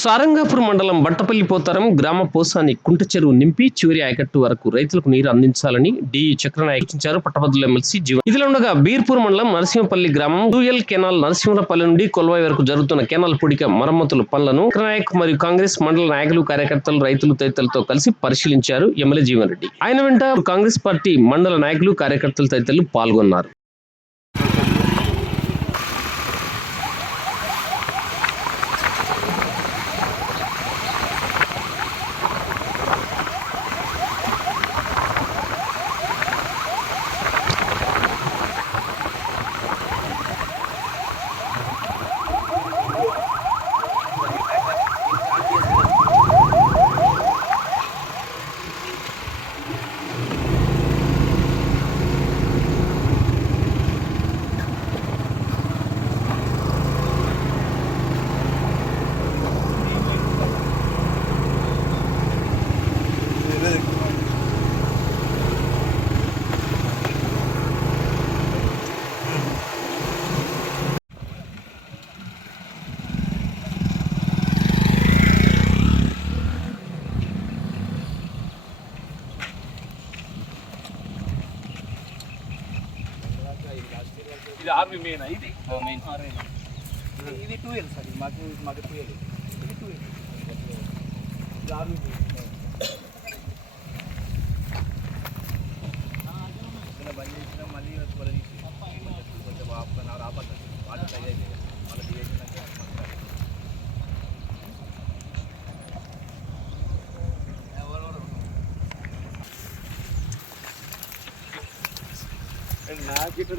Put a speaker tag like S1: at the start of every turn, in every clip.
S1: సారంగాపూర్ మండలం బట్టపల్లి పోతారం గ్రామ పోసాని కుంట చెరువు నింపి చివరి ఆయకట్టు వరకు రైతులకు నీరు అందించాలని డి చక్రనాయక్ సూచించారు. పట్టభద్రుల ఎమ్మెల్సీ జీవన్ ఇదిలా ఉండగా బీర్పూర్ మండలం నరసింహపల్లి గ్రామం టూఎల్ కెనాల్ నరసింహపల్లి నుండి కొల్వాయి వరకు జరుగుతున్న కెనాల్ పొడిక మరమ్మతుల పనులను చక్రనాయక్ మరియు కాంగ్రెస్ మండల నాయకులు కార్యకర్తలు రైతులు తదితరులతో కలిసి పరిశీలించారు ఎమ్మెల్యే జీవన్ రెడ్డి. ఆయన వెంట కాంగ్రెస్ పార్టీ మండల నాయకులు కార్యకర్తలు తదితరులు పాల్గొన్నారు.
S2: ఇది ఆర్మీ మెయిన్ ఇది?
S3: ఇది టూ ఎల్ సార్ మాకు మాకు టూ ఎల్ ఇది టూ ఎల్ ఇది ఆర్మీ బంద్ చేసిన మళ్ళీ పొలం కొంచెం అన్ అవర్ ఆపడుతుంది వాటర్ ట్రై అయితే మళ్ళీ దిగేసినాక నాకు ఇక్కడ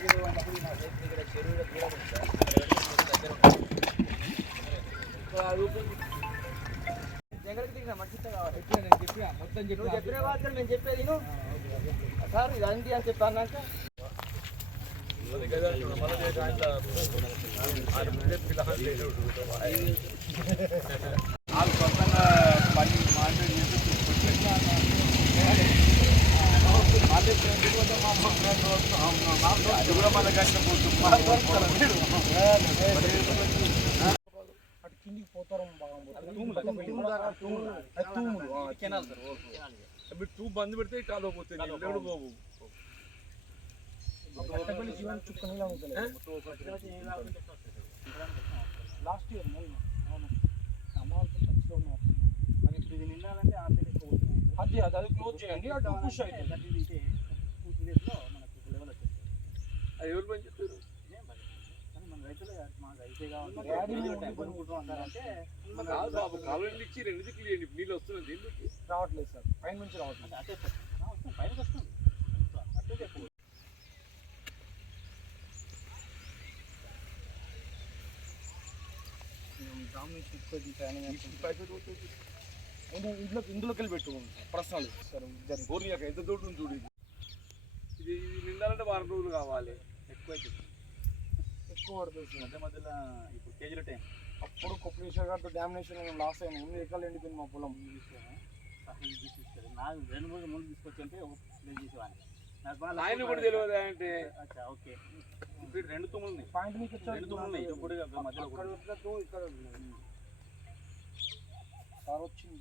S3: నీళ్ళ మొత్తం చెప్పిన మాత్రం నేను చెప్పేది సార్ ఇది అంది అని చెప్పి అన్నాక వాళ్ళు సొంతంగా పని మాట్లాడి అది కూడా అటు కిందికి
S2: టూ బంద్ పెడితే కాలువ పోతే
S3: బాబు లాస్ట్ ఇయర్ మొన్న అవును అమ్మవాళ్ళతో టచ్లో ఉన్నాం మరి ఇప్పుడు ఇది నిండాలంటే ఆ సైడ్ ఎక్కువ అది అది క్లోజ్ చేయండి అటు పుష్ అవుతుంది టూ త్రీ డేస్లో
S2: అది ఎవరు పని చెప్తారు బాబు ఇచ్చి రెండు దిక్కులు నీళ్ళు వస్తున్నది ఎందుకు
S3: రావట్లేదు సార్ పైన నుంచి రావట్లేదు. అదే వస్తుంది పైన ఇందులోకి వెళ్ళి పెట్టుకోండి పర్సనల్ సార్
S2: బోర్నియాక ఎంత దూరం ఉంది చూడు ఇది నిండాలంటే వారం రోజులు కావాలి.
S3: ఎక్కువ ఎక్కువ పడుతుంది మధ్య మధ్యలో ఇప్పుడు కేజీల టైం. అప్పుడు కొప్పలేశ్వర గారితో డామినేషన్ లాస్ అయినా ఎనిమిది ఎకరాలు ఎండిపోయింది మా పొలం? నాకు రెండు రోజులు ముందు తీసుకొచ్చి ఒక ప్లేస్ చేసేవాడిని.
S2: ఆయన కూడా తెలియదు అంటే?
S3: అచ్చా ఓకే. ఇప్పుడు రెండు తుమ్ములు ఉన్నాయి. పాయింట్ మీకు రెండు తుమ్ములు ఉన్నాయి. ఇప్పుడు మధ్యలో ఇక్కడ వచ్చింది.